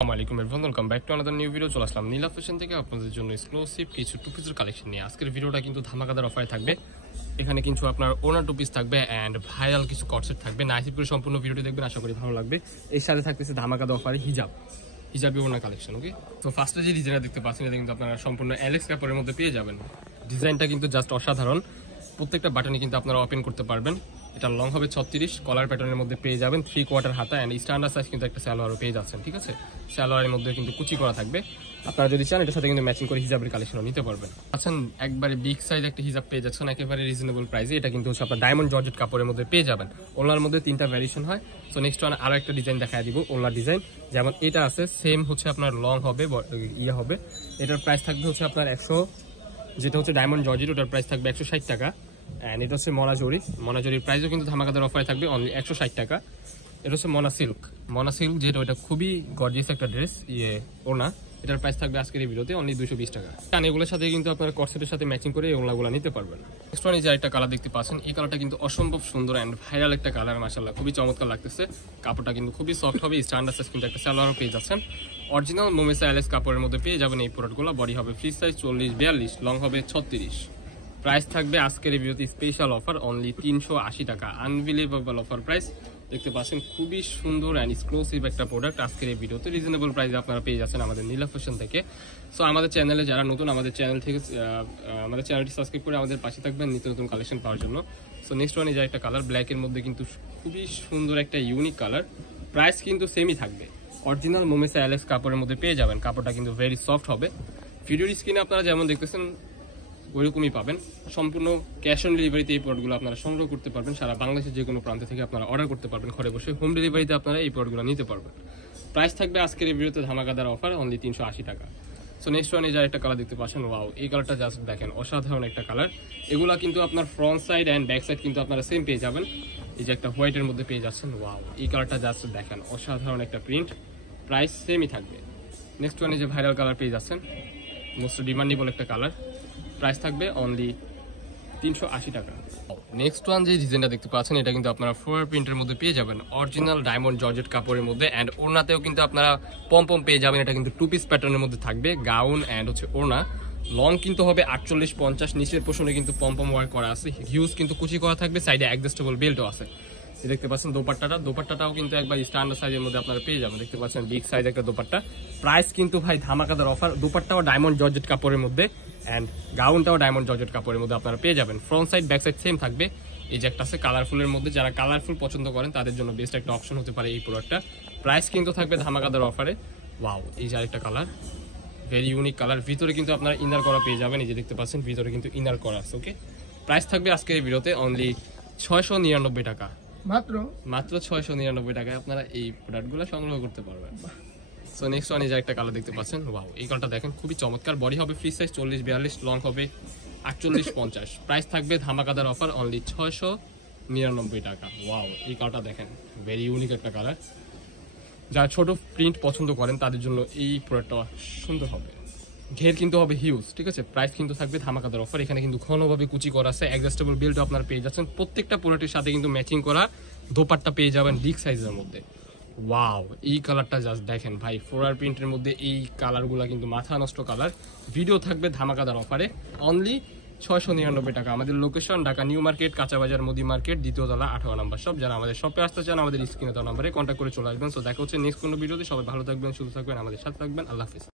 আসসালামু আলাইকুম everyone, welcome back to another new video. চলে আসলাম নীলা ফ্যাশন থেকে আপনাদের জন্য এক্সক্লুসিভ কিছু টু পিসের কালেকশন নিয়ে। আজকের ভিডিওটা কিন্তু ধামাকাদার অফারে থাকবে। এখানে কিন্তু আপনার ওনার টু পিস থাকবে অ্যান্ড ভাইরাল কিছু কটসেট থাকবে। নাইসিপ করে সম্পূর্ণ ভিডিওটি দেখবেন, আশা করি ভালো লাগবে। এর সাথে থাকতেছে ধামাকাদার অফারে হিজাবি ওনার কালেকশন। ওকে, তো ফার্স্টে যে ডিজাইনটা দেখতে পাচ্ছেন এটা কিন্তু আপনারা সম্পূর্ণ অ্যালেক্স কাপড়ের মধ্যে পেয়ে যাবেন। ডিজাইনটা কিন্তু জাস্ট অসাধারণ। প্রত্যেকটা বাটনই কিন্তু আপনারা ওপেন করতে পারবেন। এটা লং হবে 36, কলার প্যাটার্নের মধ্যে পেয়ে যাবেন 3/4 হাতা অ্যান্ড স্ট্যান্ডার্ড সাইজ কিন্তু একটা সালোয়ারও পেয়ে যাচ্ছেন। ঠিক আছে, সালোয়ারের মধ্যে কিন্তু কুচি করা থাকবে। আপনারা যদি চান এটার সাথে কিন্তু ম্যাচিং করে হিজাবের কালেকশনও নিতে পারবেন। আচ্ছা, একবারে বিগ সাইজ একটা হিজাব পেয়ে যাচ্ছেন একেবারে রিজনেবল প্রাইসে। এটা কিন্তু হচ্ছে আপনার ডায়মন্ড জর্জেট কাপড়ের মধ্যে পেয়ে যাবেন। ওনার মধ্যে 3টা ভ্যারিয়েশন হয়। সো নেক্সট ওয়ান আরো একটা ডিজাইন দেখায় দিব, ওনার ডিজাইন যেমন এটা আছে সেম হচ্ছে আপনার লং হবে হবে। এটার প্রাইস থাকবে হচ্ছে আপনার 100, যেটা হচ্ছে ডায়মন্ড জর্জেট, ওটার প্রাইস থাকবে 160 টাকা। অ্যান্ড এটা হচ্ছে মনাজরির প্রাইসও কিন্তু ধামাকাদার অফারে থাকবে অনলি 160 টাকা। এটা হচ্ছে মনা সিল্ক, যেটা ওটা খুবই গর্জিয়াস একটা ড্রেস ওনা। এটার প্রাইস থাকবে আজকের এই ভিডিওতে অনলি 220 টাকা। কারণ এগুলোর সাথে কিন্তু আপনার কটসেটের সাথে ম্যাচিং করে এই ওনাগুলো নিতে পারবেন। নেক্সট ওয়ান যে একটা কালার দেখতে পাচ্ছেন, এই কালারটা কিন্তু অসম্ভব সুন্দর অ্যান্ড ভাইরাল একটা কালার। মাশাআল্লাহ খুবই চমৎকার লাগতেছে। কাপড়টা কিন্তু খুবই সফট হবে। স্ট্যান্ডার্ড সাইজ কিন্তু একটা সালোয়ারও পেয়ে যাচ্ছেন। অরিজিনাল মোমেসা অ্যালেক্স কাপড়ের মধ্যে পেয়ে যাবেন এই প্রোডাক্টগুলো। বডি হবে ফ্রি সাইজ 40-42, লং হবে 36। প্রাইস থাকবে আজকের এই ভিডিওতে স্পেশাল অফার অনলি 380 টাকা। আনবিলিভেবল অফার প্রাইস দেখতে পাচ্ছেন। খুবই সুন্দর অ্যান্ড এক্সক্লুসিভ একটা প্রোডাক্ট আজকের এই ভিডিওতে রিজনেবল প্রাইসে আপনারা পেয়ে যাচ্ছেন আমাদের নীলা ফ্যাশন থেকে। সো আমাদের চ্যানেলে যারা নতুন, আমাদের চ্যানেলটি সাবস্ক্রাইব করে আমাদের পাশে থাকবেন নিত্য নতুন কালেকশন পাওয়ার জন্য। সো নেক্সট ওয়ান যে একটা কালার ব্ল্যাকের মধ্যে কিন্তু খুবই সুন্দর একটা ইউনিক কালার। প্রাইস কিন্তু সেমই থাকবে। অরিজিনাল মোমেসা অ্যালেক্স কাপড়ের মধ্যে পেয়ে যাবেন। কাপড়টা কিন্তু ভেরি সফট হবে। ভিডিওর স্ক্রিনে আপনারা যেমন দেখতেছেন ওইরকমই পাবেন। সম্পূর্ণ ক্যাশ অন ডেলিভারিতে এই প্রোডাক্টগুলো আপনারা সংগ্রহ করতে পারবেন। সারা বাংলাদেশের যে কোনো প্রান্ত থেকে আপনারা অর্ডার করতে পারবেন। ঘরে বসে হোম ডেলিভারিতে আপনারা এই প্রোডাক্টগুলো নিতে পারবেন। প্রাইস থাকবে আজকের এই ভিডিওতে ধামাকাদার অফার অনলি 380 টাকা। সো নেক্সট ওয়ান যা একটা কালার দেখতে পাচ্ছেন, ওয়াও এই কালারটা জাস্ট দেখেন, অসাধারণ একটা কালার। এগুলা কিন্তু আপনার front side and back side কিন্তু আপনারা সেম পেয়ে যাবেন। এই যে একটা হোয়াইটের মধ্যে পেয়ে যাচ্ছেন, ওয়াও এই কালারটা জাস্ট দেখেন, অসাধারণ একটা প্রিন্ট। প্রাইস সেমই থাকবে। নেক্সট ওয়ান যে ভাইরাল কালার পেয়ে যাচ্ছেন, মোস্ট ডিমান্ডেবল একটা কালার। প্রাইস থাকবে অনলি 380 টাকা। নেক্সট ওয়ান যে ডিজাইনটা দেখতে পাচ্ছেন, এটা কিন্তু আপনারা ফ্লোরাল প্রিন্টের মধ্যে পেয়ে যাবেন। অরিজিনাল ডায়মন্ড জর্জেট কাপড়ের মধ্যে অ্যান্ড ওড়নাতেও কিন্তু আপনারা পম পেয়ে যাবেন। এটা কিন্তু টু পিস প্যাটার্নের মধ্যে থাকবে, গাউন অ্যান্ড হচ্ছে ওড়না। লং কিন্তু হবে 48-50, নিচের পোর্শনে কিন্তু পম ওয়ার্ক করা আছে। হিউজ কিন্তু কুচি করা থাকবে, সাইডে অ্যাডজাস্টেবল বেল্টও আছে। দেখতে পাচ্ছেন দোপাট্টাটাও কিন্তু একবার স্ট্যান্ডার্ড সাইজের মধ্যে আপনারা পেয়ে যাবেন। দেখতে পাচ্ছেন বিগ সাইজ একটা দোপাট্টা। প্রাইস কিন্তু ভাই ধামাকাদার অফার। দোপাট্টাও ডায়মন্ড জর্জেট কাপড়ের মধ্যে অ্যান্ড গাউনটাও ডায়মন্ড জর্জেট কাপড়ের মধ্যে আপনারা পেয়ে যাবেন। Front side back side same থাকবে। এই যে একটা আছে কালারফুলের মধ্যে, যারা কালারফুল পছন্দ করেন তাদের জন্য বেস্ট একটা অপশন হতে পারে এই প্রোডাক্টটা। প্রাইস কিন্তু থাকবে ধামাকাদার অফারে। ওয়াও এই যে আরেকটা কালার, ভেরি ইউনিক কালার। ভিতরে কিন্তু আপনারা ইনার করা পেয়ে যাবেন। এই যে দেখতে পাচ্ছেন ভিতরে কিন্তু ইনার করা আছে। ওকে, প্রাইস থাকবে আজকের এই ভিডিওতে অনলি 699 টাকা। মাত্র 699 টাকায় আপনারা এই প্রোডাক্টগুলো সংগ্রহ করতে পারবেন। সো নেক্সট ওয়ান এই যে একটা কালার দেখতে পাচ্ছেন, ওয়াও এই কালারটা দেখেন, খুবই চমৎকার। বডি হবে ফ্রি সাইজ 40-42, লং হবে 48-50। প্রাইস থাকবে ধামাকাদার অফার অনলি 699 টাকা। ওয়াও এই কালারটা দেখেন, ভেরি ইউনিক একটা কালার। যারা ছোট প্রিন্ট পছন্দ করেন তাদের জন্য এই প্রোডাক্টটা সুন্দর হবে। ঘের কিন্তু হবে হিউজ। ঠিক আছে, প্রাইস কিন্তু থাকবে ধামাকাদার অফার। এখানে কিন্তু ঘনভাবে কুচি করা আছে, অ্যাডজাস্টেবল বেল্ট আপনারা পেয়ে যাচ্ছেন। প্রত্যেকটা প্রোডাক্টের সাথে কিন্তু ম্যাচিং করা দোপাট্টা পেয়ে যাবেন বিগ সাইজের মধ্যে। ওয়াও এই কালারটা জাস্ট দেখেন ভাই, ফ্লোরাল প্রিন্টের মধ্যে এই কালারগুলো কিন্তু মাথা নষ্ট কালার। ভিডিও থাকবে ধামাকাদার অফারে অনলি 699 টাকা। আমাদের লোকেশন ঢাকা নিউ মার্কেট, কাঁচাবাজার মুদি মার্কেট, দ্বিতীয় তলা, 18 নম্বর শপ। যারা আমাদের শপে আসতে চান আমাদের স্ক্রিনে দেওয়া নম্বরে কন্ট্যাক্ট করে চলে আসবেন। সো দেখা হচ্ছে নেক্সট কোনো ভিডিওতে। সবাই ভালো থাকবেন, সুস্থ থাকবেন, আমাদের সাথে থাকবেন। আল্লাহ হাফেজ।